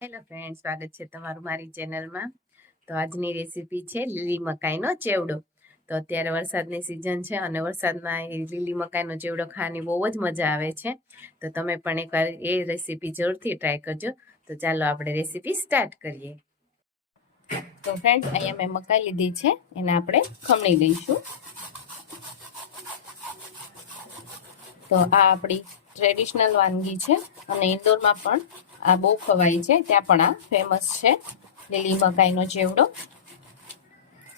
Hello friend સ્વાગત છે તમારું મારી ચેનલમાં તો આજની રેસીપી છે લીલી મકાઈનો ચેવડો. તો અત્યારે વરસાદની સિઝન છે અને વરસાદમાં એ લીલી મકાઈનો ચેવડો ખાવાની બહુ જ મજા આવે છે. તો તમે પણ એકવાર એ રેસીપી જરૂરથી ટ્રાય કરજો. તો ચાલો આપણે રેસીપી સ્ટાર્ટ કરીએ. તો ફ્રેન્ડ અહીંયા મેં મકાઈ લીધી છે. એને આપણે ખમણી લઈશું તો આ આપણી ટ્રેડિશનલ વાનગી છે અને ઇન્દોરમાં પણ આ બહુ ખવાય છે. ત્યાં પણ આ ફેમસ છે. લીલી મકાઈનો જેવડો.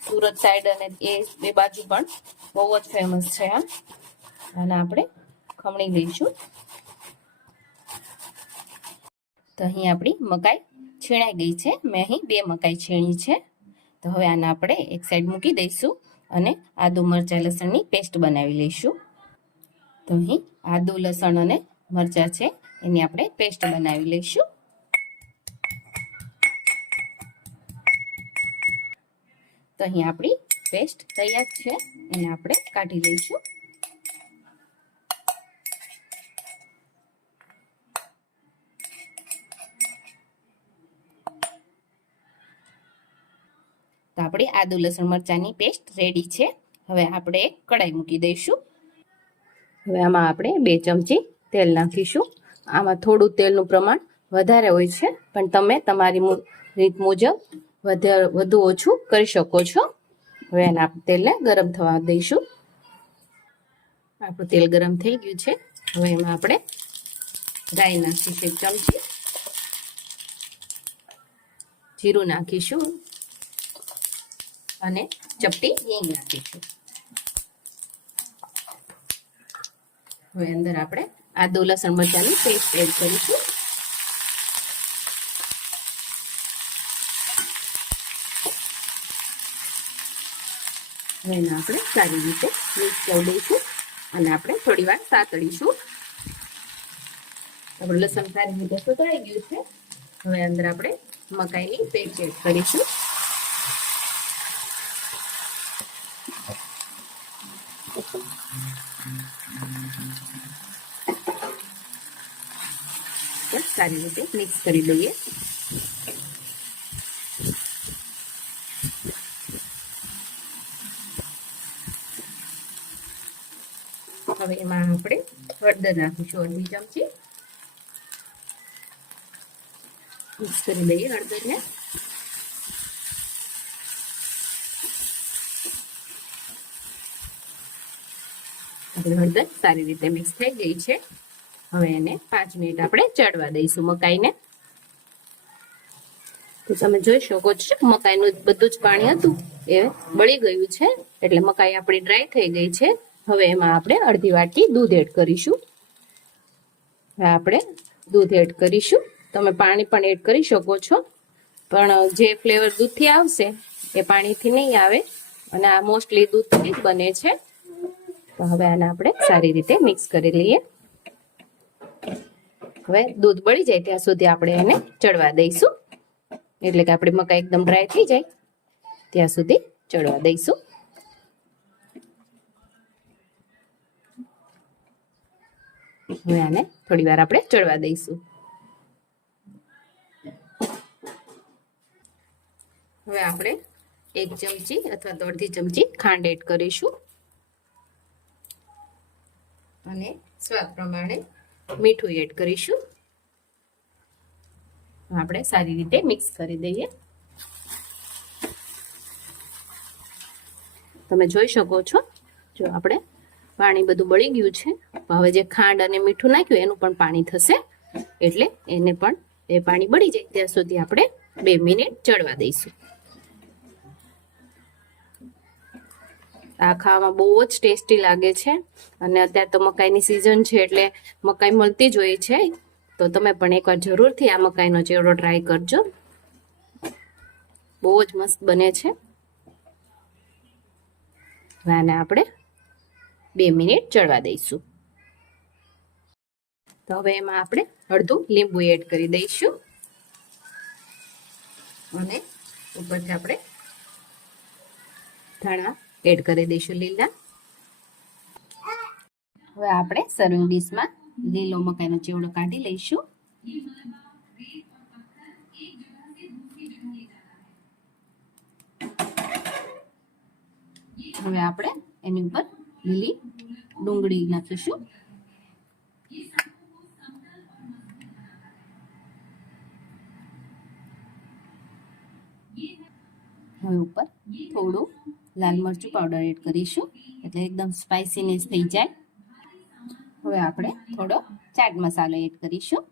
સુરત સાઈડ અને એ બે બાજુ પણ બહુ જ ફેમસ છે આ. અને આપણે ખમણી લઈશું. તો અહીં આપણી મકાઈ છીણાઈ ગઈ છે. મેં અહીં બે મકાઈ છીણી છે. તો હવે આને આપણે એક સાઈડ મૂકી દઈશું અને આદુ મરચાં લસણની પેસ્ટ બનાવી લઈશું. તો અહીં આદુ, લસણ અને મરચાં છે, એની આપણે પેસ્ટ બનાવી લઈશું. તો અહીં આપણી પેસ્ટ તૈયાર છે, એને આપણે કાઢી લઈશું. તો આપણી આદુ લસણ મરચાંની પેસ્ટ રેડી છે, હવે આપણે કડાઈ મૂકી દઈશું. હવે આમાં આપણે બે ચમચી તેલ નાખીશું. આમાં થોડું તેલનું પ્રમાણ વધારે હોય છે, પણ તમે તમારી રીત મુજબ વધુ ઓછું કરી શકો છો. હવે એના તેલને ગરમ થવા દઈશું. આપણું તેલ ગરમ થઈ ગયું છે. હવે એમાં આપણે રાઈ નાખીશું એક ચમચી. જીરું નાખીશું. અને ચપટી હિંગ નાખીશું. હવે અંદર આપણે આદુ લસણ મરચાંની પેસ્ટ એડ કરીશું હવે એને આપણે સારી રીતે મિક્સ કરી દઈશું અને આપણે થોડી વાર સાતળીશું. આપણું લસણ સારી રીતે સુતળાઈ ગયું છે. હવે અંદર આપણે મકાઈની પેસ્ટ એડ કરીશું. સારી રીતે મિક્સ કરી દઈએ હવે એમાં આપણે હળદર નાખીશું અડધી ચમચી મિક્સ કરી લઈએ હળદરને. આપણી હળદર સારી રીતે મિક્સ થઈ ગઈ છે. હવે એને પાંચ મિનિટ આપણે ચડવા દઈશું મકાઈને. તો તમે જોઈ શકો છો, મકાઈનું બધું જ પાણી હતું. એ બળી ગયું છે, એટલે મકાઈ આપણી ડ્રાય થઈ ગઈ છે. હવે એમાં આપણે અડધી વાટકી દૂધ એડ કરીશું. હવે આપણે દૂધ એડ કરીશું. તમે પાણી પણ એડ કરી શકો છો. પણ જે ફ્લેવર દૂધથી આવશે, એ પાણીથી નહીં આવે. અને આ મોસ્ટલી દૂધથી જ બને છે. તો હવે આને આપણે સારી રીતે મિક્સ કરી લઈએ. હવે દૂધ બળી જાય ત્યાં સુધી આપણે એને ચડવા દઈશું. એટલે કે આપણી મકા એકદમ ડ્રાય થઈ જાય. ત્યાં સુધી ચડવા દઈશું. હવે આને થોડી વાર આપણે ચડવા દઈશું. હવે આપણે એક ચમચી અથવા તો ચમચી ખાંડ એડ કરીશું. અને સ્વાદ પ્રમાણે મીઠું એડ કરીશું. આપણે સારી રીતે મિક્સ કરી દઈએ. તમે જોઈ શકો છો, જો આપણે પાણી બધું બળી ગયું છે હવે જે ખાંડ અને મીઠું નાખ્યું એનું પણ પાણી થશે, એટલે એને પણ એ પાણી બળી જાય. ત્યાં સુધી આપણે બે મિનિટ ચડવા દઈશું. આ ખાવામાં બહુ જ ટેસ્ટી લાગે છે. અને અત્યારે તો મકાઈની સિઝન છે એટલે મકાઈ મળતી જ હોય છે. તો તમે પણ એકવાર જરૂરથી આ મકાઈનો ચેવડો ટ્રાય કરજો. બહુ જ મસ્ત બને છે. આને આપણે બે મિનિટ ચડવા દઈશું. તો હવે એમાં આપણે અડધું લીંબુ એડ કરી દઈશું. અને ઉપરથી આપણે ધાણા એડ કરી દઈશું લીલા. હવે આપણે સર્વિંગ ડીશમાં લીલો મકાઈનો ચેવડો કાઢી લઈશું. હવે આપણે એની ઉપર લીલી ડુંગળી નાખીશું. હવે ઉપર. થોડું લાલ મરચું પાવડર એડ કરીશું. એટલે એકદમ સ્પાઇસીનેસ થઈ જાય. હવે આપણે થોડો ચાટ મસાલો એડ કરીશું.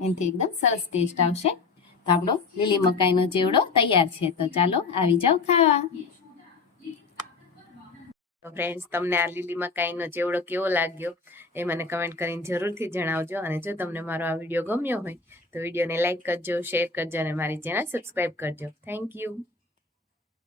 એનાથી એકદમ સરસ ટેસ્ટ આવશે. તો આપણો લીલી મકાઈનો ચેવડો તૈયાર છે. તો ચાલો, આવી જાઓ ખાવા. ફ્રેન્ડ્સ તમને આ લીલી મકાઈનો ચેવડો કેવો લાગ્યો એ મને કમેન્ટ કરીને જરૂરથી જણાવજો. અને જો તમને મારો આ વીડિયો ગમ્યો હોય તો વિડીયોને લાઇક કરજો શેર કરજો અને મારી ચેનલ સબસ્ક્રાઈબ કરજો. Thank you